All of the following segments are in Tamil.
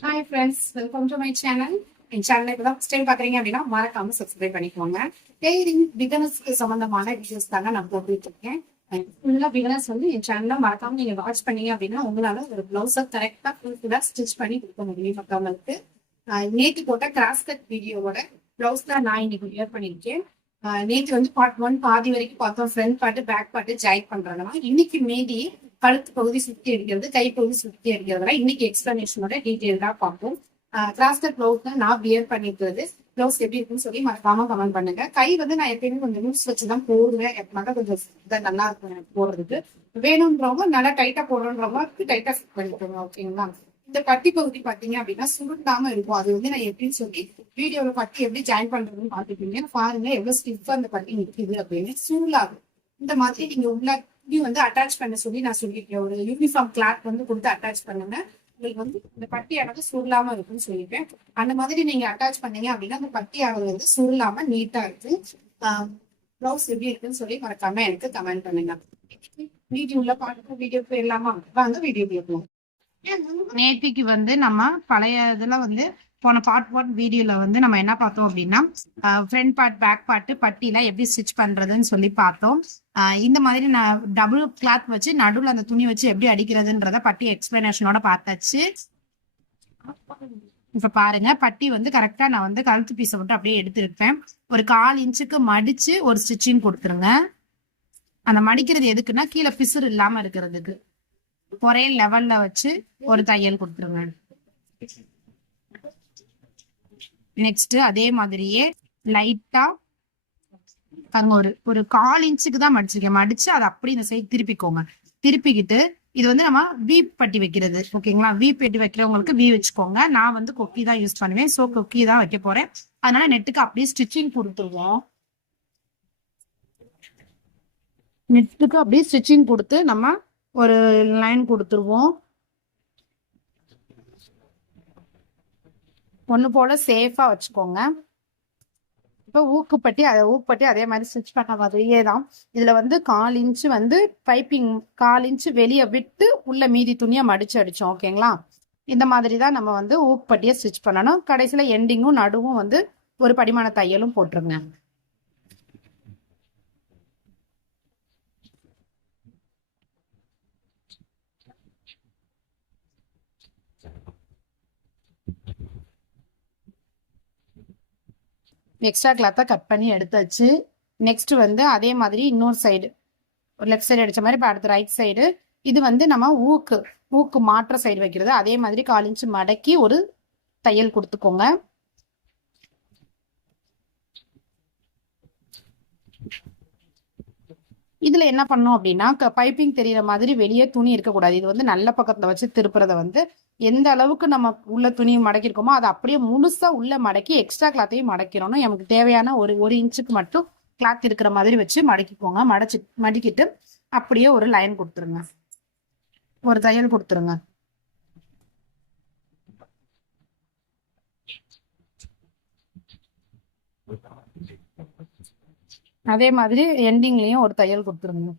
Hi friends, welcome to my channel. என் சேனலை இப்போ தான் ஃபஸ்ட் டைம் பார்க்குறீங்க அப்படின்னா மறக்காம சப்ஸ்கிரைப் பண்ணிக்கோங்க. டெய்லரிங் பிகினர்ஸ்க்கு சம்மந்தமான வீடியோஸ் தாங்க நான் போட்டுட்டு இருக்கேன். ஃபுல்லாக பிகினர்ஸ் வந்து என் சேனலில் மறக்காம நீங்கள் வாட்ச் பண்ணீங்க அப்படின்னா உங்களால் ஒரு ப்ளவுஸை கரெக்டாக ஃபுல்லாக ஸ்டிச் பண்ணி கொடுக்க முடியும் மற்றவங்களுக்கு. நேற்று போட்ட கிராஸ் கட் வீடியோவோட ப்ளவுஸ் தான் நான் இன்னைக்கு வியர் பண்ணியிருக்கேன். நேற்று வந்து பார்ட் 1 பாதி வரைக்கும் பார்த்தோம், front part back part join பண்றதுனா. இன்னைக்கு மீதி கழுத்து பகுதி சுற்றி அடிக்கிறது, கை பகுதி சுற்றி அடிக்கிறதுல இன்னைக்கு எக்ஸ்பிளனேஷனோட டீட்டெயில்டா பார்ப்போம். கிராஸ்கட் ப்ளவுஸ் தான் நான் வியர் பண்ணிருக்கிறது. ப்ளவுஸ் எப்படி இருக்குன்னு சொல்லி மறக்காம கமெண்ட் பண்ணுங்க. கை வந்து நான் எப்பயுமே கொஞ்சம் லூஸ் வச்சுதான் போடுவேன், எப்பனால கொஞ்சம் நல்லா இருக்கும் எனக்கு போடுறதுக்கு. வேணும்ன்றவங்க நல்லா டைட்டா போடுறவங்க டைட்டா ஃபிட் பண்ணிக்கோங்க, ஓகேங்களா? இந்த பட்டி பகுதி பாத்தீங்க அப்படின்னா சுருட்டாம இருக்கும். அது வந்து நான் எப்படின்னு சொல்லி வீடியோல பட்டி எப்படி ஜாயின் பண்றதுன்னு பாத்துப்பீங்க. பாருங்க எவ்வளவு ஸ்டிஃபா அந்த பட்டி நிற்குது அப்படின்னு. சூழலாகும் இந்த மாதிரி நீங்க உள்ள வந்து அட்டாச் பண்ண சொல்லி நான் சொல்லியிருக்கேன். ஒரு யூனிஃபார்ம் கிளாத் வந்து கொடுத்து அட்டாச் பண்ணுங்க, உங்களுக்கு வந்து இந்த பட்டி ஆனது சுருளாம இருக்குன்னு சொல்லியிருக்கேன். அந்த மாதிரி நீங்க அட்டாச் பண்ணீங்க அப்படின்னா அந்த பட்டி ஆனது வந்து சுருளாம நீட்டா இருக்கு. ப்ளவுஸ் எப்படி இருக்குன்னு சொல்லி மறக்காம எனக்கு கமெண்ட் பண்ணுங்க. வீடியோல பாட்டு வீடியோ போயிடலாமா? வாங்க வீடியோ போயிருக்கோம். நேத்திக்கு வந்து நம்ம பழைய இதுல வந்து போன பார்ட் 1 வீடியோல வந்து நம்ம என்ன பார்த்தோம் அப்படின்னா ஃப்ரண்ட் பார்ட் பேக் பார்ட் பட்டியில எப்படி ஸ்டிச் பண்றதுன்னு சொல்லி பார்த்தோம். இந்த மாதிரி நான் டபுள் கிளாத் வச்சு நடுவில் அந்த துணி வச்சு எப்படி அடிக்கிறதுன்றத பட்டி எக்ஸ்பிளனேஷனோட பார்த்தாச்சு. இப்ப பாருங்க, பட்டி வந்து கரெக்டா நான் வந்து கழுத்து பீஸை மட்டும் அப்படியே எடுத்துருப்பேன். ஒரு 1/4 இன்ச்சுக்கு மடிச்சு ஒரு ஸ்டிச்சிங் கொடுத்துருங்க. அந்த மடிக்கிறது எதுக்குன்னா கீழே பிசுறு இல்லாம இருக்கிறதுக்கு. ஒரே லெவல்ல வச்சு ஒரு தையல் கொடுத்துருங்க. நெக்ஸ்ட் அதே மாதிரியே லைட்டா அங்க ஒரு 1/4 இன்ச்சுக்கு தான் மடிச்சிருக்கேன். மடிச்சு அதை அப்படி இந்த சைடு திருப்பிக்கோங்க. திருப்பிக்கிட்டு இது வந்து நம்ம வி பட்டி வைக்கிறது, ஓகேங்களா? வி பட்டி வைக்கிறவங்களுக்கு வி வச்சுக்கோங்க. நான் வந்து கொக்கி தான் யூஸ் பண்ணுவேன், சோ கொக்கி தான் வைக்க போறேன். அதனால நெட்டுக்கு அப்படியே ஸ்டிச்சிங் கொடுத்துருவோம். நெட்டுக்கு அப்படியே ஸ்டிச்சிங் கொடுத்து நம்ம ஒரு லைன் கொடுத்துருவோம். ஒண்ணு போல சேஃபா வச்சுக்கோங்க. இப்ப ஊக்குப்பட்டி அதே மாதிரி ஸ்டிச் பண்ண மாதிரியே தான். இதுல வந்து 1/4 இன்ச்சு வந்து பைப்பிங் 1/4 இன்ச்சு வெளியே விட்டு உள்ள மீதி துணியை மடிச்சு அடிச்சோம், ஓகேங்களா? இந்த மாதிரி தான் நம்ம வந்து ஊக்குப்பட்டியை ஸ்டிச் பண்ணணும். கடைசியில எண்டிங்கும் நடுவும் வந்து ஒரு படிமான தையலும் போட்டுருங்க. எக்ஸ்ட்ரா கிளாத்தை கட் பண்ணி எடுத்தாச்சு. நெக்ஸ்ட் வந்து அதே மாதிரி இன்னொரு சைடு ஒரு லெஃப்ட் சைடு அடிச்ச மாதிரி இப்போ அடுத்த ரைட் சைடு இது வந்து நம்ம ஊக்கு மாற்ற சைடு வைக்கிறது. அதே மாதிரி 1/4 இன்ச்சு மடக்கி ஒரு தையல் கொடுத்துக்கோங்க. இதுல என்ன பண்ணோம் அப்படின்னா பைப்பிங் தெரியற மாதிரி வெளியே துணி இருக்கக்கூடாது. இது வந்து நல்ல பக்கத்துல வச்சு திருப்புறத வந்து எந்த அளவுக்கு நம்ம உள்ள துணி மடக்கிருக்கோமோ அதை அப்படியே முழுசா உள்ள மடக்கி எக்ஸ்ட்ரா கிளாத்தையும் மடக்கிறோம். நமக்கு தேவையான ஒரு இன்ச்சுக்கு மட்டும் கிளாத் இருக்கிற மாதிரி வச்சு மடக்கிக்கோங்க. மடிக்கிட்டு அப்படியே ஒரு லைன் கொடுத்துருங்க, ஒரு தையல் கொடுத்துருங்க. அதே மாதிரி எண்டிங்லயும் ஒரு தையல் கொடுத்துருங்க.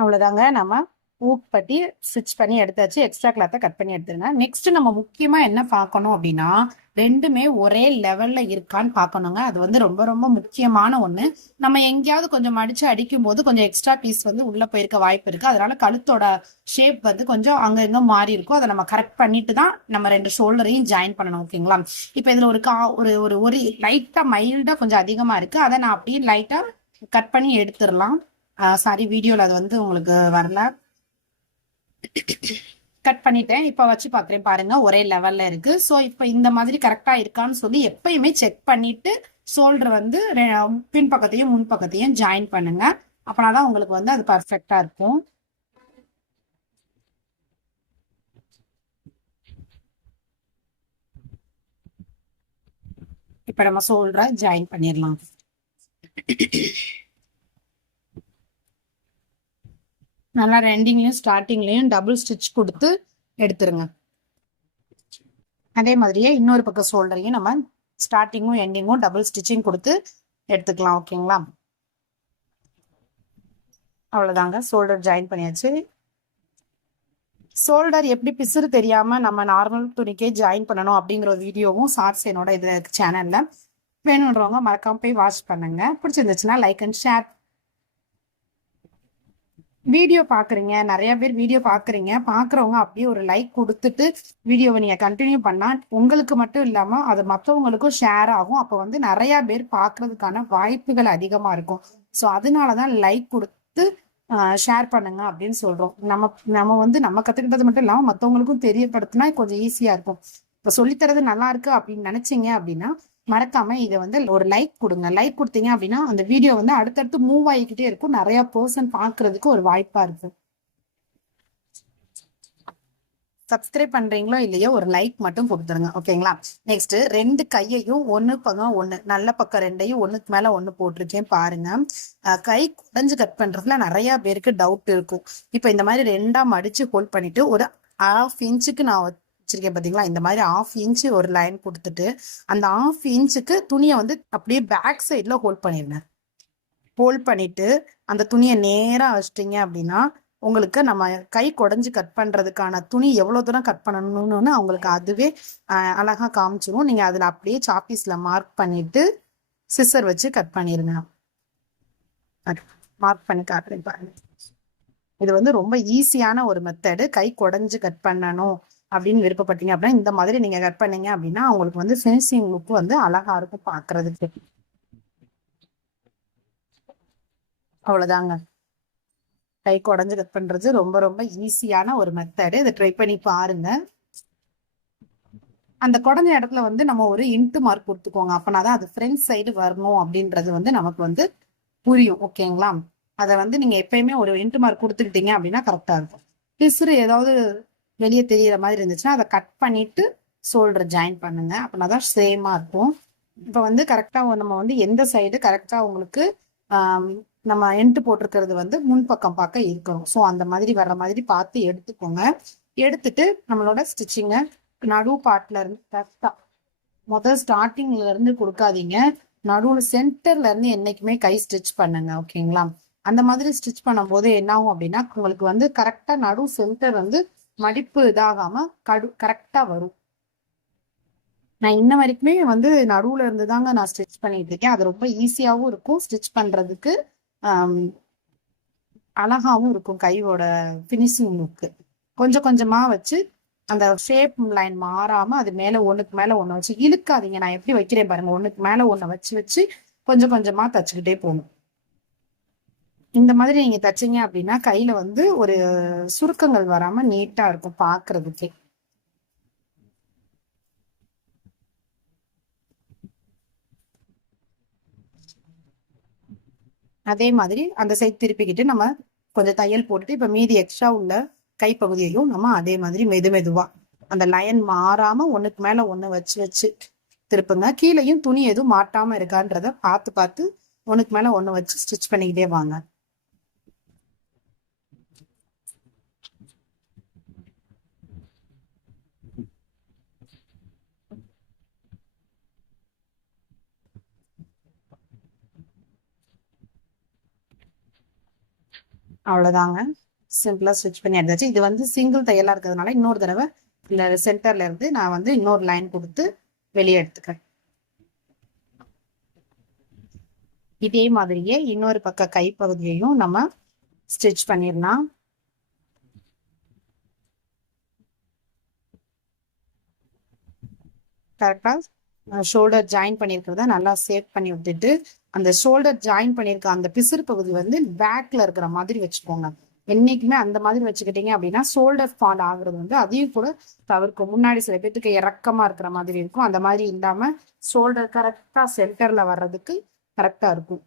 அவ்வளவுதாங்க, நம்ம ஊப்பட்டி ஸ்டிச் பண்ணி எடுத்தாச்சு. எக்ஸ்ட்ரா கிளாத்தை கட் பண்ணி எடுத்துருங்க. நெக்ஸ்ட் நம்ம முக்கியமா என்ன பார்க்கணும் அப்படின்னா ரெண்டுமே ஒரே லெவல்ல இருக்கான்னு பார்க்கணுங்க. அது வந்து ரொம்ப ரொம்ப முக்கியமான ஒண்ணு. நம்ம எங்கேயாவது கொஞ்சம் மடிச்சு அடிக்கும் போது கொஞ்சம் எக்ஸ்ட்ரா பீஸ் வந்து உள்ள போயிருக்க வாய்ப்பு இருக்கு. அதனால கழுத்தோட ஷேப் வந்து கொஞ்சம் அங்க எங்க மாறி இருக்கும். அதை நம்ம கரெக்ட் பண்ணிட்டு தான் நம்ம 2 ஷோல்டரையும் ஜாயின் பண்ணணும், ஓகேங்களா? இப்ப இதுல ஒரு லைட்டா மைல்டா கொஞ்சம் அதிகமா இருக்கு. அதை நான் அப்படியே லைட்டா கட் பண்ணி எடுத்துடலாம். சாரி, வீடியோல அது வந்து உங்களுக்கு வரல, கட் பண்ணிட்டேன். இப்ப வச்சு பாக்குறேன், பாருங்க ஒரே லெவல்ல இருக்கு. சோ இப்ப இந்த மாதிரி கரெக்டா இருக்கான்னு சொல்லி எப்பயுமே செக் பண்ணிட்டு ஷோல்டர் வந்து பின் பக்கத்தையும் முன் பக்கத்தையும் ஜாயின் பண்ணுங்க. அப்படின்னாதான் உங்களுக்கு வந்து அது பர்ஃபெக்டா இருக்கும். இப்ப நம்ம ஷோல்டரை ஜாயின் பண்ணிடலாம். நல்லா ரெண்டிங்லயும் ஸ்டார்டிங்லயும் டபுள் ஸ்டிச் கொடுத்து எடுத்துருங்க. அதே மாதிரியே இன்னொரு பக்கம் ஷோல்டரையும் நம்ம ஸ்டார்டிங்கும் எண்டிங்கும் டபுள் ஸ்டிச்சிங் கொடுத்து எடுத்துக்கலாம். ஓகேங்களா? அவ்வளவுதாங்க, ஷோல்டர் ஜாயின் பண்ணியாச்சு. ஷோல்டர் எப்படி பிசுறு தெரியாம நம்ம நார்மல் துணிக்கே ஜாயின் பண்ணணும் அப்படிங்கிற ஒரு வீடியோவும் ஷார்ட்ஸ் என்னோட இது சேனல்ல வேணுன்றவங்க மறக்காம போய் வாட்ச் பண்ணுங்க. பிடிச்சிருந்துச்சுன்னா லைக் அண்ட் ஷேர். வீடியோ பாக்குறீங்க, நிறைய பேர் வீடியோ பாக்குறீங்க, பாக்குறவங்க அப்படியே ஒரு லைக் கொடுத்துட்டு வீடியோவை நீங்க கண்டினியூ பண்ணா உங்களுக்கு மட்டும் இல்லாம அது மற்றவங்களுக்கும் ஷேர் ஆகும். அப்போ வந்து நிறைய பேர் பாக்குறதுக்கான வாய்ப்புகள் அதிகமா இருக்கும். ஸோ அதனாலதான் லைக் கொடுத்து ஷேர் பண்ணுங்க அப்படின்னு சொல்றோம். நம்ம நம்ம வந்து நம்ம கத்துக்கிட்டது மட்டும் இல்லாம மற்றவங்களுக்கும் தெரியப்படுத்தினா கொஞ்சம் ஈஸியா இருக்கும். இப்ப சொல்லித்தரது நல்லா இருக்கு அப்படின்னு நினைச்சீங்க அப்படின்னா மறக்காம இதை வந்து ஒரு லைக் கொடுங்க. லைக் கொடுத்தீங்க அப்படின்னா அந்த வீடியோ வந்து அடுத்தடுத்து மூவ் ஆகிக்கிட்டே இருக்கும், நிறைய பர்சன் பாக்குறதுக்கு ஒரு வாய்ப்பா இருக்கும். சப்ஸ்கிரைப் பண்றீங்களோ இல்லையோ ஒரு லைக் மட்டும் கொடுத்துருங்க. ஓகேங்களா? நெக்ஸ்ட் ரெண்டு கையையும் ஒண்ணு பக்கம் ஒண்ணு, நல்ல பக்கம் ரெண்டையும் ஒண்ணுக்கு மேல ஒண்ணு போட்டிருக்கேன் பாருங்க. கை குடஞ்சு கட் பண்றதுல நிறைய பேருக்கு டவுட் இருக்கும். இப்ப இந்த மாதிரி ரெண்டா மடிச்சு ஹோல்ட் பண்ணிட்டு ஒரு 1/2 இன்ச்சுக்கு நான் வச்சிருக்கேன் பாத்தீங்களா? இந்த மாதிரி 1/2 இன்ச்சு ஒரு லைன் கொடுத்துட்டு அந்த 1/2 இன்ச்சுக்கு துணியை வந்து அப்படியே பேக் சைட்ல ஹோல்ட் பண்ணிருங்க. ஹோல்ட் பண்ணிட்டு அந்த துணியை நேரா வச்சிட்டீங்க அப்படின்னா உங்களுக்கு நம்ம கை குடஞ்சு கட் பண்றதுக்கான துணி எவ்வளவு தூரம் கட் பண்ணணும்னு அவங்களுக்கு அதுவே அழகா காமிச்சிரும். நீங்க அதுல அப்படியே சாப்பீஸ்ல மார்க் பண்ணிட்டு சிசர் வச்சு கட் பண்ணிருங்க. மார்க் பண்ணி காட்டுறேன் பாருங்க. இது வந்து ரொம்ப ஈஸியான ஒரு மெத்தடு. கை குடஞ்சு கட் பண்ணணும் அப்படின்னு விருப்பப்பட்டீங்க அப்படின்னா இந்த மாதிரி நீங்க கட் பண்ணீங்க அப்படின்னா அவங்களுக்கு வந்து ஃபினிஷிங் லுக் வந்து அழகா இருக்கும் பாக்குறதுக்கு. அவ்வளவுதாங்க, கை குடஞ்சு கட் பண்றது ரொம்ப ரொம்ப ஈஸியான ஒரு மெத்தடு. இதை ட்ரை பண்ணி பாருங்க. அந்த குடஞ்ச இடத்துல வந்து நம்ம ஒரு இன்ட்டு மார்க் கொடுத்துக்கோங்க. அப்பனாதான் அது ஃப்ரண்ட் சைடு வரணும் அப்படின்றது வந்து நமக்கு வந்து புரியும். ஓகேங்களா? அதை வந்து நீங்க எப்பயுமே ஒரு இன்ட்டு மார்க் கொடுத்துக்கிட்டீங்க அப்படின்னா கரெக்டா இருக்கும். பிசுறு ஏதாவது வெளியே தெரியற மாதிரி இருந்துச்சுன்னா அதை கட் பண்ணிட்டு ஷோல்டர் ஜாயின் பண்ணுங்க. அப்படின்னாதான் சேமா இருக்கும். இப்ப வந்து கரெக்டா நம்ம வந்து எந்த சைடு கரெக்டா உங்களுக்கு நம்ம எண்ட் போட்டிருக்கிறது வந்து முன்பக்கம் பார்க்க இருக்கணும். ஸோ அந்த மாதிரி வர்ற மாதிரி பார்த்து எடுத்துக்கோங்க. எடுத்துட்டு நம்மளோட ஸ்டிச்சிங்கை நடு பார்ட்ல இருந்து கரெக்டா முதல் ஸ்டார்டிங்ல இருந்து கொடுக்காதீங்க. நடுவில் சென்டர்ல இருந்து என்னைக்குமே கை ஸ்டிச் பண்ணுங்க. ஓகேங்களா? அந்த மாதிரி ஸ்டிச் பண்ணும் போது என்ன ஆகும் அப்படின்னா உங்களுக்கு வந்து கரெக்டா நடு சென்டர் வந்து மடிப்பு இதாகாம கரெக்டா வரும். நான் இன்ன வரைக்குமே வந்து நடுவுல இருந்து தாங்க நான் ஸ்டிச் பண்ணிட்டு இருக்கேன். அது ரொம்ப ஈஸியாவும் இருக்கும் ஸ்டிச் பண்றதுக்கு, அழகாவும் இருக்கும். கையோட பினிஷிங் லுக்கு கொஞ்சம் கொஞ்சமா வச்சு அந்த ஷேப் லைன் மாறாம அது மேல ஒண்ணுக்கு மேல ஒண்ணு வச்சு இழுக்காதீங்க. நான் எப்படி வைக்கிறேன் பாருங்க. ஒண்ணுக்கு மேல ஒண்ணு வச்சு வச்சு கொஞ்சம் கொஞ்சமா தச்சுக்கிட்டே போகணும். இந்த மாதிரி நீங்க தச்சீங்க அப்படின்னா கையில வந்து ஒரு சுருக்கங்கள் வராம நீட்டா இருக்கும் பாக்குறதுக்கே. அதே மாதிரி அந்த சைட் திருப்பிக்கிட்டு நம்ம கொஞ்சம் தையல் போட்டுட்டு இப்ப மீதி எக்ஸ்ட்ரா உள்ள கைப்பகுதியையும் நம்ம அதே மாதிரி மெதுவா அந்த லைன் மாறாம ஒண்ணுக்கு மேல ஒண்ணு வச்சு வச்சு திருப்புங்க. கீழையும் துணி எதுவும் மாட்டாம இருக்கான்றத பார்த்து பார்த்து ஒண்ணுக்கு மேல ஒண்ணு வச்சு ஸ்டிச் பண்ணிக்கிட்டே வாங்க. அவ்வளவுதாங்க, சிம்பிளா ஸ்டிச் பண்ணி எடுத்தாச்சு. இது வந்து சிங்கிள் தையலா இருக்கிறதுனால இன்னொரு தடவை இந்த சென்டர்ல இருந்து நான் வந்து இன்னொரு லைன் கொடுத்து வெளியே எடுத்துக்கிறேன். இதே மாதிரியே இன்னொரு பக்க கைப்பகுதியையும் நம்ம ஸ்டிச் பண்ணிடலாம். கரெக்டா ஷோல்டர் ஜாயின் பண்ணியிருக்கிறத நல்லா சேவ் பண்ணி விட்டுட்டு அந்த ஷோல்டர் ஜாயின் பண்ணியிருக்க அந்த பிசுறு பகுதி வந்து பேக்ல இருக்கிற மாதிரி வச்சுக்கோங்க. என்னைக்குமே அந்த மாதிரி வச்சுக்கிட்டீங்க அப்படின்னா ஷோல்டர் ஃபால் ஆகுறது வந்து அதையும் கூட தவிர்க்கும். முன்னாடி சில பேருக்கு இறக்கமா இருக்கிற மாதிரி இருக்கும், அந்த மாதிரி இல்லாம ஷோல்டர் கரெக்டா சென்டர்ல வர்றதுக்கு கரெக்டா இருக்கும்.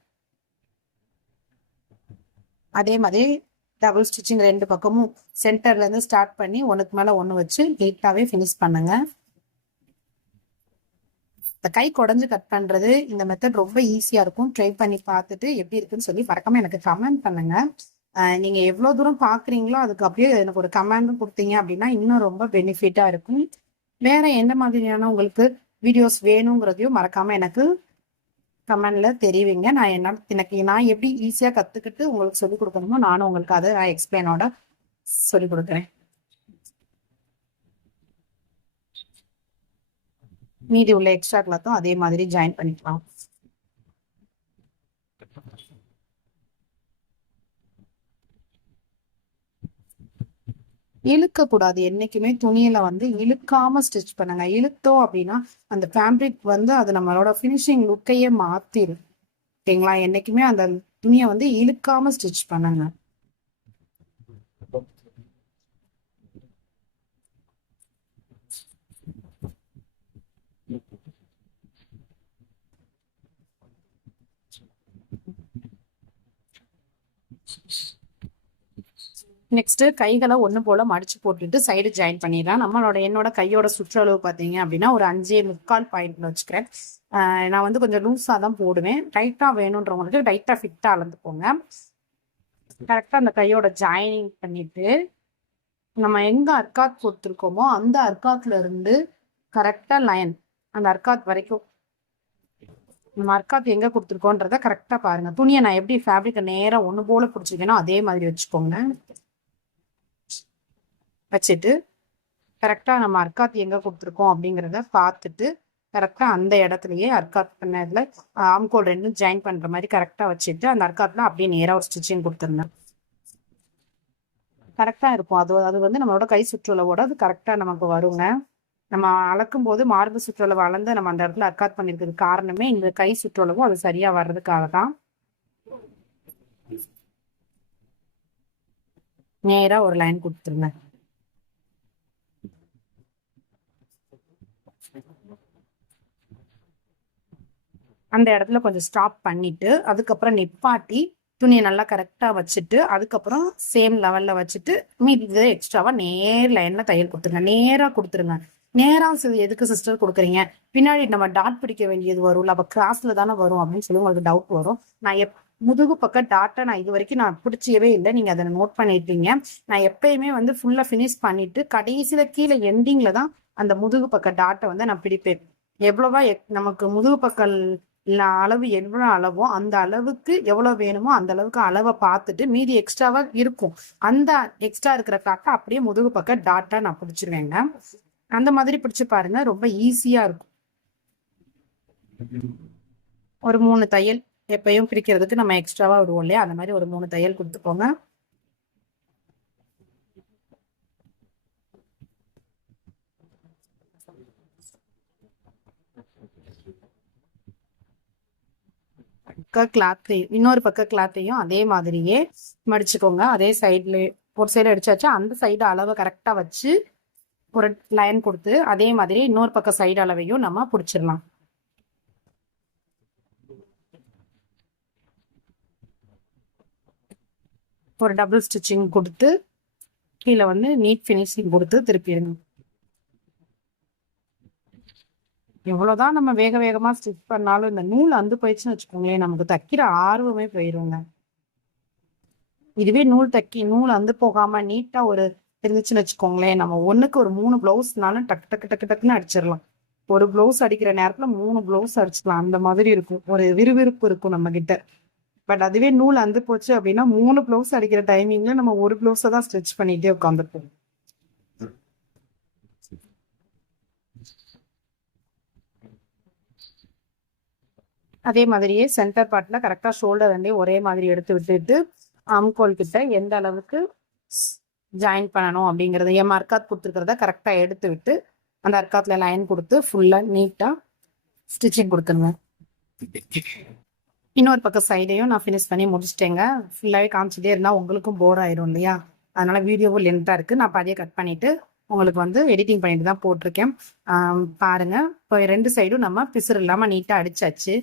அதே மாதிரி டபுள் ஸ்டிச்சிங் ரெண்டு பக்கமும் சென்டர்ல இருந்து ஸ்டார்ட் பண்ணி ஒண்ணுக்கு மேல ஒண்ணு வச்சு நீட்டாவே ஃபினிஷ் பண்ணுங்க. இந்த கை குடஞ்சு கட் பண்றது இந்த மெத்தட் ரொம்ப ஈஸியா இருக்கும். ட்ரை பண்ணி பார்த்துட்டு எப்படி இருக்குன்னு சொல்லி மறக்காம எனக்கு கமெண்ட் பண்ணுங்க. நீங்க எவ்வளவு தூரம் பாக்குறீங்களோ அதுக்கு அப்படியே எனக்கு ஒரு கமெண்டும் கொடுத்தீங்க அப்படின்னா இன்னும் ரொம்ப பெனிஃபிட்டா இருக்கும். வேற எந்த மாதிரியான உங்களுக்கு வீடியோஸ் வேணுங்கிறதையும் மறக்காம எனக்கு கமெண்ட்ல தெரிவிங்க. நான் எப்படி ஈஸியா கத்துக்கிட்டு உங்களுக்கு சொல்லிக் கொடுக்கணுமோ நானும் உங்களுக்கு அதை எக்ஸ்பிளைனோட சொல்லிக் கொடுக்குறேன். மீதி உள்ள எக்ஸ்ட்ரா கிளாத்தும் அதே மாதிரி ஜாயின் பண்ணிக்கலாம். இழுக்க கூடாது. என்னைக்குமே துணியில வந்து இழுக்காம ஸ்டிச் பண்ணுங்க. இழுத்தோம் அப்படின்னா அந்த ஃபேப்ரிக் வந்து அது நம்மளோட ஃபினிஷிங் லுக்கையே மாத்திரும். ஓகேங்களா? என்னைக்குமே அந்த துணியை வந்து இழுக்காம ஸ்டிச் பண்ணுங்க. நெக்ஸ்ட் கைகளை ஒன்று போல மடிச்சு போட்டுட்டு சைடு ஜாயின் பண்ணிடலாம். என்னோட கையோட சுற்றளவு பார்த்தீங்க அப்படின்னா ஒரு 5.25 பாயிண்ட்ல வச்சுக்கிறேன். நான் வந்து கொஞ்சம் லூஸாக தான் போடுவேன். டைட்டாக வேணுன்றவங்களுக்கு டைட்டாக ஃபிட்டாக அளந்துக்கோங்க. கரெக்டாக அந்த கையோட ஜாயினிங் பண்ணிட்டு நம்ம எங்க அர்க்காத் கொடுத்துருக்கோமோ அந்த அர்க்காத்ல இருந்து கரெக்டாக லைன் அந்த அர்க்காத் வரைக்கும் நம்ம அர்க்காத் எங்க கொடுத்துருக்கோன்றத கரெக்டா பாருங்க. துணியை நான் எப்படி ஃபேப்ரிக்கை நேரம் ஒன்று போல பிடிச்சிருக்கேனோ அதே மாதிரி வச்சுக்கோங்க. வச்சுட்டு கரெக்டா நம்ம அர்க்காத் எங்க கொடுத்துருக்கோம் அப்படிங்கிறத பார்த்துட்டு கரெக்டா அந்த இடத்துலயே அர்க்காத் பண்ணதுல ஆம்கோல் ரெண்டும் ஜாயின் பண்ற மாதிரி கரெக்டா வச்சுட்டு அந்த அர்க்காத்ல அப்படியே நேரா ஒரு ஸ்டிச்சிங் கொடுத்துருந்தேன். கரெக்டா இருக்கும். அது வந்து நம்மளோட கை சுற்றுலவோட அது கரெக்டா நமக்கு வருங்க. நம்ம அளக்கும் போது மார்பு சுற்றளவு அளந்து நம்ம அந்த இடத்துல அர்க்காத் பண்ணிருக்கிறது காரணமே இந்த கை சுற்றளவும் அது சரியா வர்றதுக்காக தான். நேரா ஒரு லைன் கொடுத்துருங்க. அந்த இடத்துல கொஞ்சம் ஸ்டாப் பண்ணிட்டு அதுக்கப்புறம் நிப்பாட்டி துணியை நல்லா கரெக்டா வச்சுட்டு அதுக்கப்புறம் சேம் லெவல்ல வச்சுட்டு மீதி எக்ஸ்ட்ராவா நேர் லைன்ல தையல் கொடுத்துருங்க. நேரா கொடுத்துருங்க. நேரா எதுக்கு சிஸ்டர் கொடுக்குறீங்க? பின்னாடி நம்ம டாட் பிடிக்க வேண்டியது வரும்ல, அப்ப கிராஸ்ல தானே வரும் அப்படின்னு சொல்லி உங்களுக்கு டவுட் வரும். நான் முதுகு பக்கம் டாட்டை நான் இது வரைக்கும் நான் பிடிச்சவே இல்லை. நீங்க அதை நோட் பண்ணிருப்பீங்க. நான் எப்பயுமே வந்து ஃபுல்லா ஃபினிஷ் பண்ணிட்டு கடைசியில கீழே எண்டிங்ல தான் அந்த முதுகு பக்க டாட்டை வந்து நான் பிடிப்பேன். எவ்வளவா நமக்கு முதுகு பக்கம் அளவு எவ்வளவு அளவோ அந்த அளவுக்கு எவ்வளவு வேணுமோ அந்த அளவுக்கு அளவை பார்த்துட்டு மீதி எக்ஸ்ட்ராவா இருக்கும் அந்த எக்ஸ்ட்ரா இருக்கிற கிளாத்தை அப்படியே முதுகு பக்கம் டாட்டா நான் பிடிச்சிருவேங்க. அந்த மாதிரி பிடிச்சு பாருங்க, ரொம்ப ஈஸியா இருக்கும். ஒரு 3 தையல் எப்பயும் பிடிக்கிறதுக்கு நம்ம எக்ஸ்ட்ராவா விடுவோம் இல்லையா, அந்த மாதிரி ஒரு 3 தையல் கொடுத்துக்கோங்க. இன்னொரு பக்க கிளாத்தையும் அதே மாதிரியே மடிச்சுக்கோங்க. அதே சைட்ல ஒரு சைடு அடிச்சாச்சு, அந்த சைடு அளவை கரெக்டா வச்சு ஒரு லைன் கொடுத்து அதே மாதிரி இன்னொரு பக்க சைடு அளவையும் நம்ம பிடிச்சிடலாம். ஒரு டபுள் ஸ்டிச்சிங் கொடுத்து கீழே வந்து நீட் ஃபினிஷிங் கொடுத்து திருப்பிடுங்க. எவ்வளவுதான் நம்ம வேக வேகமா ஸ்டிச் பண்ணாலும் இந்த நூல் அந்து போயிடுச்சுன்னு வச்சுக்கோங்களேன், நமக்கு தைக்கிற ஆர்வமே போயிருங்க. இதுவே நூல் அந்து போகாம நீட்டா ஒரு இருந்துச்சுன்னு வச்சுக்கோங்களேன், நம்ம ஒண்ணுக்கு ஒரு 3 பிளவுஸ்னாலும் டக்கு டக்கு டக்கு டக்குன்னு அடிச்சிடலாம். ஒரு பிளவுஸ் அடிக்கிற நேரத்துல 3 பிளவுஸ் அடிச்சுக்கலாம். அந்த மாதிரி இருக்கும், ஒரு விறுவிறுப்பு இருக்கும் நம்ம கிட்ட. பட் அதுவே நூல் அந்து போச்சு அப்படின்னா 3 பிளவுஸ் அடிக்கிற டைமிங்ல நம்ம ஒரு பிளவுஸை தான் ஸ்டிச் பண்ணிட்டே உட்காந்துருப்போம். அதே மாதிரியே சென்டர் பார்ட்ல கரெக்டா ஷோல்டர் ரெண்டே ஒரே மாதிரி எடுத்து விட்டுட்டு ஆம்கோல் கிட்ட எந்த அளவுக்கு ஜாயின் பண்ணணும் அப்படிங்கறத என் அர்க்காத் கொடுத்துருக்கிறத கரெக்டா எடுத்து விட்டு அந்த அர்க்காத்ல லைன் கொடுத்து ஃபுல்லா நீட்டா ஸ்டிச்சிங் கொடுத்துருங்க. இன்னொரு பக்கம் சைடையும் நான் ஃபினிஷ் பண்ணி முடிச்சிட்டேங்க. ஃபுல்லாவே காமிச்சிட்டே இருந்தா உங்களுக்கும் போர் ஆயிரும் இல்லையா, அதனால வீடியோவும் லென்த்தா இருக்கு. நான் பாதியை கட் பண்ணிட்டு உங்களுக்கு வந்து எடிட்டிங் பண்ணிட்டு தான் போட்டிருக்கேன். பாருங்க, இப்போ 2 சைடும் நம்ம பிசுறு இல்லாம நீட்டா அடிச்சாச்சு.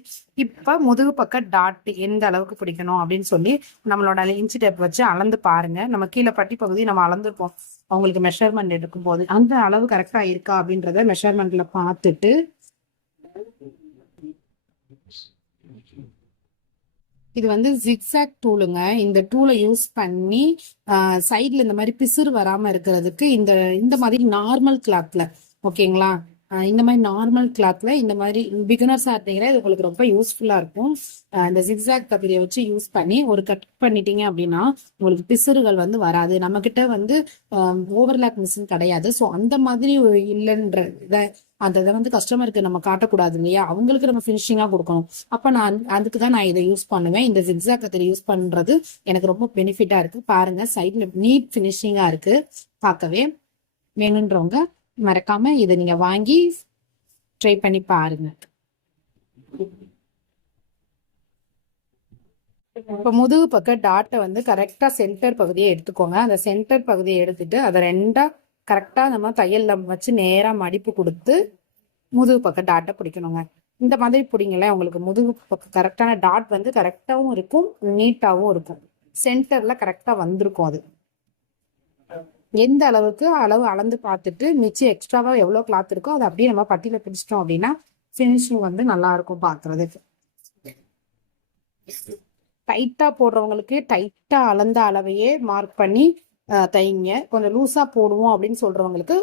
இப்ப முதுகு பக்கம் டாட் எந்த அளவுக்கு பிடிக்கணும் அப்படின்னு சொல்லி நம்மளோட இன்ச்சு டேப் வச்சு அளந்து பாருங்க. நம்ம கீழே பட்டி பகுதி நம்ம அளந்துருப்போம் அவங்களுக்கு மெஷர்மெண்ட் எடுக்கும் போது, அந்த அளவு கரெக்டா இருக்கா அப்படின்றத மெஷர்மெண்ட்ல பார்த்துட்டு இது வந்து ஜிக்ஸாக் டூலுங்க. இந்த டூலை யூஸ் பண்ணி சைட்ல இந்த மாதிரி பிசுறு வராம இருக்கிறதுக்கு இந்த மாதிரி நார்மல் கிளாத்ல ஓகேங்களா? இந்த மாதிரி நார்மல் கிளாத்ல இந்த மாதிரி பிகினர்ஸா இருந்தீங்கன்னா இது உங்களுக்கு ரொம்ப யூஸ்ஃபுல்லா இருக்கும். இந்த ஜிக்ஸாக் கத்திரியை வச்சு யூஸ் பண்ணி ஒரு கட் பண்ணிட்டீங்க அப்படின்னா உங்களுக்கு பிசுறுகள் வந்து வராது. நம்ம கிட்ட வந்து ஓவர்லாக் மிஷின் கிடையாது. ஸோ அந்த மாதிரி இல்லைன்ற இதை அந்த இதை வந்து கஸ்டமருக்கு நம்ம காட்டக்கூடாது இல்லையா? அவங்களுக்கு நம்ம ஃபினிஷிங்கா கொடுக்கணும். அப்ப நான் அதுக்கு தான் நான் இதை யூஸ் பண்ணுவேன். இந்த ஜிக்ஸாக் கத்திரி யூஸ் பண்றது எனக்கு ரொம்ப பெனிஃபிட்டா இருக்கு. பாருங்க, சைட்ல நீட் ஃபினிஷிங்கா இருக்கு பார்க்கவே. வேணுன்றவங்க மறக்காம இதை நீங்க வாங்கி ட்ரை பண்ணி பாருங்க. இப்ப முதுகு பக்கம் டாட்டை வந்து கரெக்டா சென்டர் பகுதியை எடுத்துக்கோங்க. அந்த சென்டர் பகுதியை எடுத்துட்டு அதை ரெண்டா கரெக்டா நம்ம தையல்ல வச்சு நேரா மடிப்பு கொடுத்து முதுகு பக்கம் டாட்டை பிடிக்கணுங்க. இந்த மாதிரி பிடிங்களேன், உங்களுக்கு முதுகு பக்கம் கரெக்டான டாட் வந்து கரெக்டாவும் இருக்கும், நீட்டாவும் இருக்கும். சென்டர்ல கரெக்டா வந்திருக்கும். அது எந்த அளவுக்கு அளவு அளந்து பார்த்துட்டு மிச்சம் எக்ஸ்ட்ராவா எவ்வளவு கிளாத் இருக்கோ அதை அப்படியே நம்ம பட்டியில பிடிச்சிட்டோம் அப்படின்னா ஃபினிஷிங் வந்து நல்லா இருக்கும் பாக்குறதுக்கு. டைட்டா போடுறவங்களுக்கு டைட்டா அளந்த அளவையே மார்க் பண்ணி தைங்க. கொஞ்சம் லூஸா போடுவோம் அப்படின்னு சொல்றவங்களுக்கு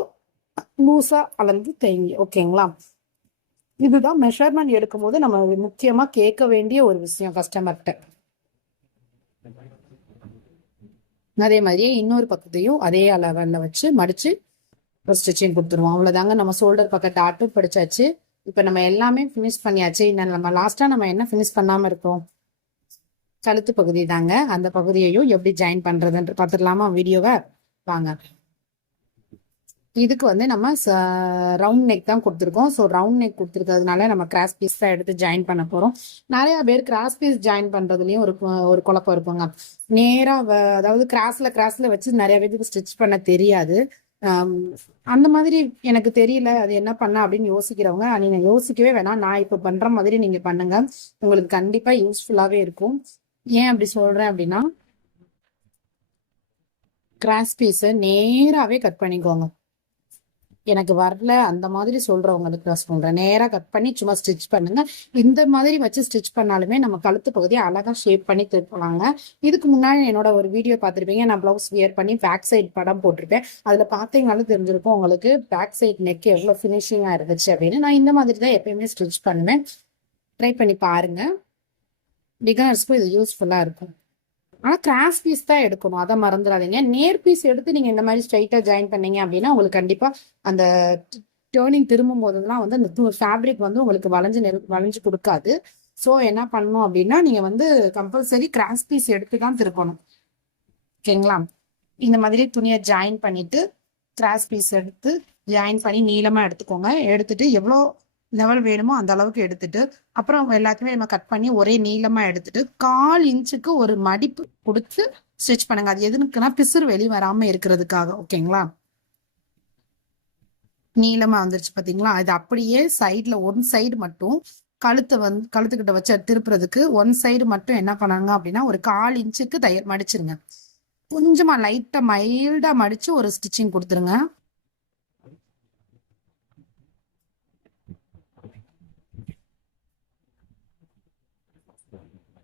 லூஸா அளந்து தைங்க. ஓகேங்களா? இதுதான் மெஷர்மெண்ட் எடுக்கும் போது நம்ம முக்கியமா கேட்க வேண்டிய ஒரு விஷயம் கஸ்டமர்கிட்ட. அதே மாதிரியே இன்னொரு பக்கத்தையும் அதே அளவுல வச்சு மடிச்சு ஒரு ஸ்டிச்சிங் கொடுத்துருவோம். அவ்வளவுதாங்க. நம்ம ஷோல்டர் பக்கம் டாட்டும் படிச்சாச்சு. இப்ப நம்ம எல்லாமே பினிஷ் பண்ணியாச்சு. இன்னும் நம்ம லாஸ்டா நம்ம என்ன பினிஷ் பண்ணாம இருக்கோம்? கழுத்து பகுதி தாங்க. அந்த பகுதியையும் எப்படி ஜாயின் பண்றதுன்னு பார்த்துடலாமா வீடியோவை? வாங்க. இதுக்கு வந்து நம்ம ரவுண்ட் நெக் தான் கொடுத்துருக்கோம். ஸோ ரவுண்ட் நெக் கொடுத்துருக்கிறதுனால நம்ம கிராஸ் பீஸ் தான் எடுத்து ஜாயின் பண்ண போறோம். நிறைய பேர் கிராஸ் பீஸ் ஜாயின் பண்றதுலயும் ஒரு குழப்பம் இருக்குங்க. நேரா அதாவது கிராஸ்ல வச்சு நிறைய பேருக்கு ஸ்டிச் பண்ண தெரியாது. அந்த மாதிரி எனக்கு தெரியல அது என்ன பண்ண அப்படின்னு யோசிக்கிறவங்க நீங்க யோசிக்கவே வேணாம். நான் இப்ப பண்ற மாதிரி நீங்க பண்ணுங்க, உங்களுக்கு கண்டிப்பா யூஸ்ஃபுல்லாவே இருக்கும். ஏன் அப்படி சொல்றேன் அப்படின்னா, கிராஸ் பீஸை நேராவே கட் பண்ணிக்கோங்க. எனக்கு வரல அந்த மாதிரி சொல்றவங்களுக்கு நான் சொல்றேன், நேரா கட் பண்ணி சும்மா ஸ்டிச் பண்ணுங்க. இந்த மாதிரி வச்சு ஸ்டிச் பண்ணாலுமே நம்ம கழுத்து பகுதியை அழகா ஷேப் பண்ணி திருப்பலாங்க. இதுக்கு முன்னாடி என்னோட ஒரு வீடியோ பார்த்துருப்பீங்க. நான் பிளவுஸ் வியர் பண்ணி பேக் சைட் படம் போட்டிருப்பேன். அதுல பாத்தீங்கன்னாலும் தெரிஞ்சிருக்கும் உங்களுக்கு பேக் சைட் நெக் எவ்வளவு ஃபினிஷிங்கா இருந்துச்சு அப்படின்னு. நான் இந்த மாதிரி தான் எப்பயுமே ஸ்டிச் பண்ணுவேன். ட்ரை பண்ணி பாருங்க, பிகினர்ஸ்க்கும் இது யூஸ்ஃபுல்லா இருக்கும். ஆனா கிராஸ் பீஸ் தான் எடுக்கணும், அதை மறந்துடாதீங்க. நேர் பீஸ் எடுத்து நீங்க இந்த மாதிரி ஸ்ட்ரைட்டா ஜாயின் பண்ணீங்க அப்படின்னா உங்களுக்கு கண்டிப்பா அந்த டேர்னிங் திரும்பும் போதெல்லாம் வந்து அந்த ஃபேப்ரிக் வந்து உங்களுக்கு வளைஞ்சு கொடுக்காது. ஸோ என்ன பண்ணணும் அப்படின்னா நீங்க வந்து கம்பல்சரி கிராஸ் பீஸ் எடுத்து தான் திருப்பணும். ஓகேங்களா? இந்த மாதிரி துணியை ஜாயின் பண்ணிட்டு கிராஸ் பீஸ் எடுத்து ஜாயின் பண்ணி நீளமா எடுத்துக்கோங்க. எடுத்துட்டு எவ்வளோ லெவல் வேணுமோ அந்த அளவுக்கு எடுத்துட்டு அப்புறம் எல்லாத்தையுமே நம்ம கட் பண்ணி ஒரே நீளமா எடுத்துட்டு 1/4 இன்ச்சுக்கு ஒரு மடிப்பு கொடுத்து ஸ்டிச் பண்ணுங்க. அது எதுக்குன்னா பிசுறு வெளி வராம இருக்கிறதுக்காக. ஓகேங்களா? நீளமா வந்துருச்சு பாத்தீங்களா? இது அப்படியே சைட்ல ஒன் சைடு மட்டும் கழுத்துக்கிட்ட வச்சு திருப்புறதுக்கு ஒன் சைடு மட்டும் என்ன பண்ணாங்க அப்படின்னா ஒரு 1/4 இன்ச்சுக்கு மடிச்சிருங்க. கொஞ்சமா லைட்டா மைல்டா மடிச்சு ஒரு ஸ்டிச்சிங் கொடுத்துருங்க.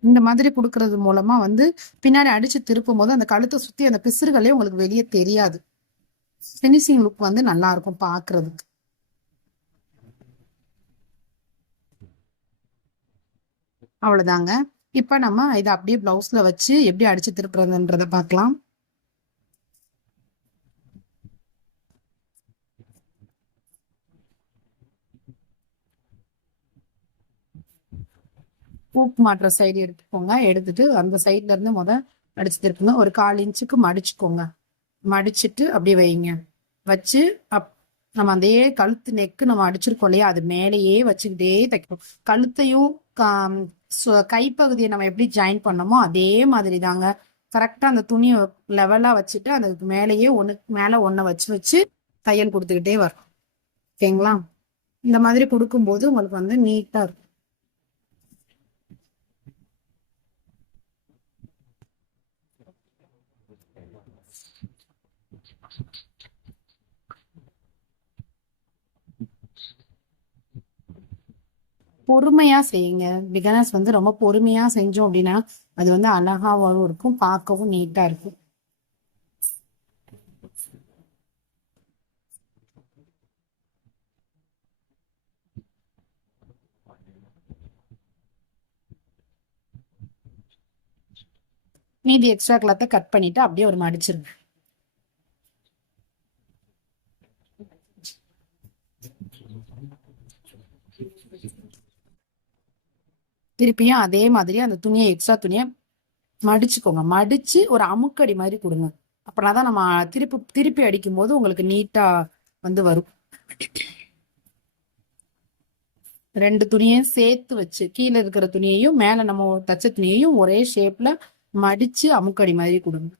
இந்த மாதிரி கொடுக்கறது மூலமா வந்து பின்னாடி அடிச்சு திருப்பும் போது அந்த கழுத்தை சுத்தி அந்த பிசுறுகளே உங்களுக்கு வெளியே தெரியாது. பினிஷிங் லுக் வந்து நல்லா இருக்கும் பாக்குறதுக்கு. அவ்வளவுதாங்க. இப்ப நம்ம இதை அப்படியே பிளவுஸ்ல வச்சு எப்படி அடிச்சு திருப்புறதுன்றத பார்க்கலாம். பூக்கு மாட்டுற சைடு எடுத்துக்கோங்க. எடுத்துட்டு அந்த சைட்ல இருந்து அடிச்சு திருப்புங்க. ஒரு 1/4 இன்ச்சுக்கு மடிச்சுக்கோங்க. மடிச்சுட்டு அப்படியே வைங்க. வச்சு நம்ம அதே கழுத்து நெக்கு நம்ம அடிச்சிருக்கோம் இல்லையா, அது மேலேயே வச்சுக்கிட்டே தைக்கணும். கழுத்தையும் கைப்பகுதியை நம்ம எப்படி ஜாயின் பண்ணோமோ அதே மாதிரி தாங்க. கரெக்டா அந்த துணியை லெவலா வச்சுட்டு அதுக்கு மேலேயே ஒண்ணு வச்சு வச்சு தையல் கொடுத்துக்கிட்டே வரும். ஓகேங்களா? இந்த மாதிரி கொடுக்கும்போது உங்களுக்கு வந்து நீட்டா இருக்கும். பொறுமையா செய்யுங்க. பிகினர்ஸ் வந்து ரொம்ப பொறுமையா செஞ்சோம் அப்படின்னா அது வந்து அழகாவும் இருக்கும், பார்க்கவும் நீட்டா இருக்கும். மீதி எக்ஸ்ட்ரா கிளாத்தை கட் பண்ணிட்டு அப்படியே ஒரு மடிச்சிருங்க. திருப்பியும் அதே மாதிரி அந்த துணியை எக்ஸ்ட்ரா துணியை மடிச்சுக்கோங்க. மடிச்சு ஒரு அமுக்கடி மாதிரி கொடுங்க. அப்படின்னா தான் நம்ம திருப்பி திருப்பி அடிக்கும் போது உங்களுக்கு நீட்டா வந்து வரும். 2 துணியையும் சேர்த்து வச்சு கீழே இருக்கிற துணியையும் மேல நம்ம தச்ச துணியையும் ஒரே ஷேப்ல மடிச்சு அமுக்கடி மாதிரி கொடுங்க.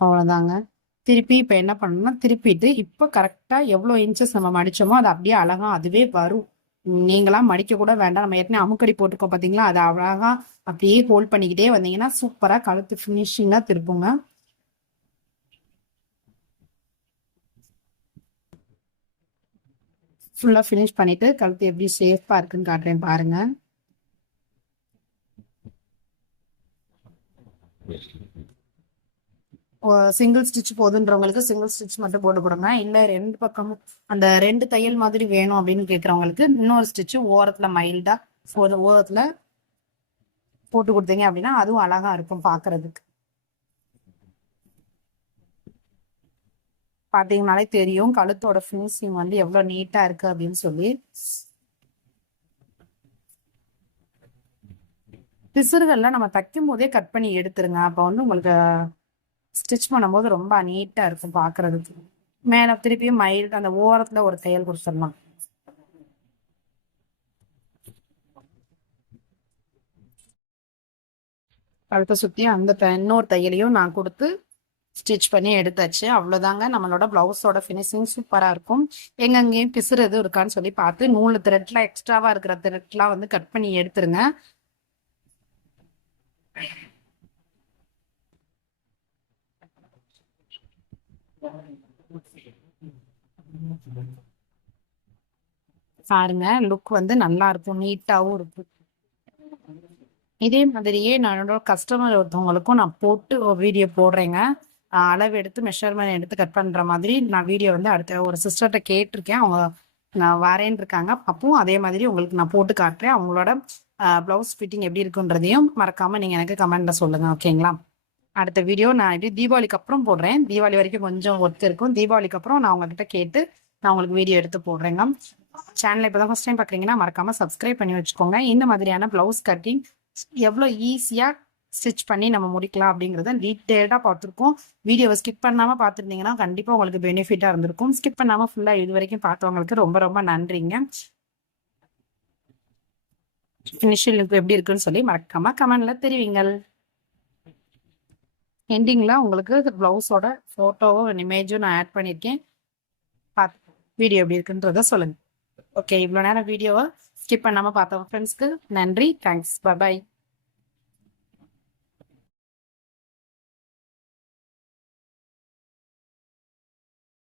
அவ்வளவுதாங்க. திருப்பி இப்ப என்ன பண்ணணும்னா திருப்பிட்டு இப்ப கரெக்டா எவ்வளவு இன்ச்சஸ் நம்ம மடிச்சோமோ அது அப்படியே அழகா அதுவே வரும். நீங்களா மடிக்க கூட வேண்டாம். நம்ம ஏற்கனவே அமுக்கடி போட்டுக்கோ பாத்தீங்களா, அதை அழகா அப்படியே ஹோல்ட் பண்ணிக்கிட்டே வந்தீங்கன்னா சூப்பரா கழுத்து பினிஷிங்கா திருப்புங்க. ஃபுல்லா ஃபினிஷ் பண்ணிட்டு கழுத்து எப்படி சேஃபா இருக்குன்னு காட்டுறேன் பாருங்க. சிங்கிள் ஸ்டிச் போதுன்றவங்களுக்கு சிங்கிள் ஸ்டிச் மட்டும் போட்டு கொடுங்க. இல்ல 2 பக்கமும் அந்த 2 தையல் மாதிரி வேணும் அப்படின்னு கேட்கறவங்களுக்கு இன்னொரு ஸ்டிச் ஓரத்துல மைல்டா ஓரத்துல போட்டு கொடுத்தீங்க அப்படின்னா அதுவும் அழகா இருக்கும் பாக்குறதுக்கு. பாத்தீங்கன்னாலே தெரியும் கழுத்தோட ஃபினிஷிங் வந்து எவ்வளவு நீட்டா இருக்கு அப்படின்னு சொல்லி. பிசுறுகள்ல நம்ம தைக்கும் போதே கட் பண்ணி எடுத்துருங்க. அப்ப வந்து உங்களுக்கு ஸ்டிச் பண்ணும்போது ரொம்ப நீட்டா இருக்கும் பாக்குறதுக்கு. மேல திருப்பியும் மைல்டு அந்த ஓரத்துல ஒரு தையல் கொடுத்துடலாம். கழுத்தை சுத்தி அந்த இன்னொரு தையலையும் நான் கொடுத்து ஸ்டிச் பண்ணி எடுத்தாச்சு. அவ்வளவுதாங்க. நம்மளோட பிளவுஸோட ஃபினிஷிங் சூப்பரா இருக்கும். எங்கெங்கேயும் பிசுறு எதுவும் இருக்கான்னு சொல்லி பார்த்து நூல் த்ரெட்லாம் எக்ஸ்ட்ராவா இருக்கிற த்ரெட்லாம் வந்து கட் பண்ணி எடுத்துருங்க. பாருங்க லுக் வந்து நல்லா இருக்கும், நீட்டாவும் இருக்கும். இதே மாதிரியே என்னோட கஸ்டமர் ஒருத்தவங்களுக்கும் நான் போட்டு வீடியோ போடுறேங்க. அளவு எடுத்து மெஷர்மெண்ட் எடுத்து கட் பண்ற மாதிரி நான் வீடியோ வந்து அடுத்த ஒரு சிஸ்டர்கிட்ட கேட்டிருக்கேன். அவங்க நான் வரேன்னு இருக்காங்க. அப்பவும் அதே மாதிரி உங்களுக்கு நான் போட்டு காட்டுறேன். அவங்களோட பிளவுஸ் ஃபிட்டிங் எப்படி இருக்குன்றதையும் மறக்காம நீங்க எனக்கு கமெண்ட்ல சொல்லுங்க. ஓகேங்களா? அடுத்த வீடியோ நான் எப்படி தீபாவளிக்கு அப்புறம் போடுறேன். தீபாவளி வரைக்கும் கொஞ்சம் ஒர்க் இருக்கும். தீபாவளிக்கு அப்புறம் நான் உங்ககிட்ட கேட்டு நான் உங்களுக்கு வீடியோ எடுத்து போடுறேங்க. சேனலை இப்பதான் ஃபர்ஸ்ட் டைம் பாக்குறீங்கன்னா மறக்காம சப்ஸ்கிரைப் பண்ணி வச்சுக்கோங்க. இந்த மாதிரியான பிளவுஸ் கட்டிங் எவ்வளவு ஈஸியா ஸ்டிச் பண்ணி நம்ம முடிக்கலாம் அப்படிங்கறத டீட்டெயில்டா பார்த்துருக்கோம். வீடியோவை ஸ்கிப் பண்ணாம பார்த்துருந்தீங்கன்னா கண்டிப்பா உங்களுக்கு பெனிஃபிட்டா இருந்திருக்கும். ஸ்கிப் பண்ணாம ஃபுல்லா இது வரைக்கும் பார்த்தவங்களுக்கு ரொம்ப ரொம்ப நன்றிங்க. ஃபினிஷிங் எப்படி இருக்குன்னு சொல்லி மறக்காம கமெண்ட்ல தெரிவிங்கள். எண்டிங்ல உங்களுக்கு பிளவுஸோட போட்டோவும் இமேஜும் நான் ஆட் பண்ணியிருக்கேன். பார்த்து வீடியோ எப்படி இருக்குன்றத சொல்லுங்க. ஓகே, இவ்வளோ நேரம் வீடியோவை ஸ்கிப் பண்ணாம பார்த்தவங்க ஃப்ரெண்ட்ஸ்க்கு நன்றி. தேங்க்ஸ். பாய்.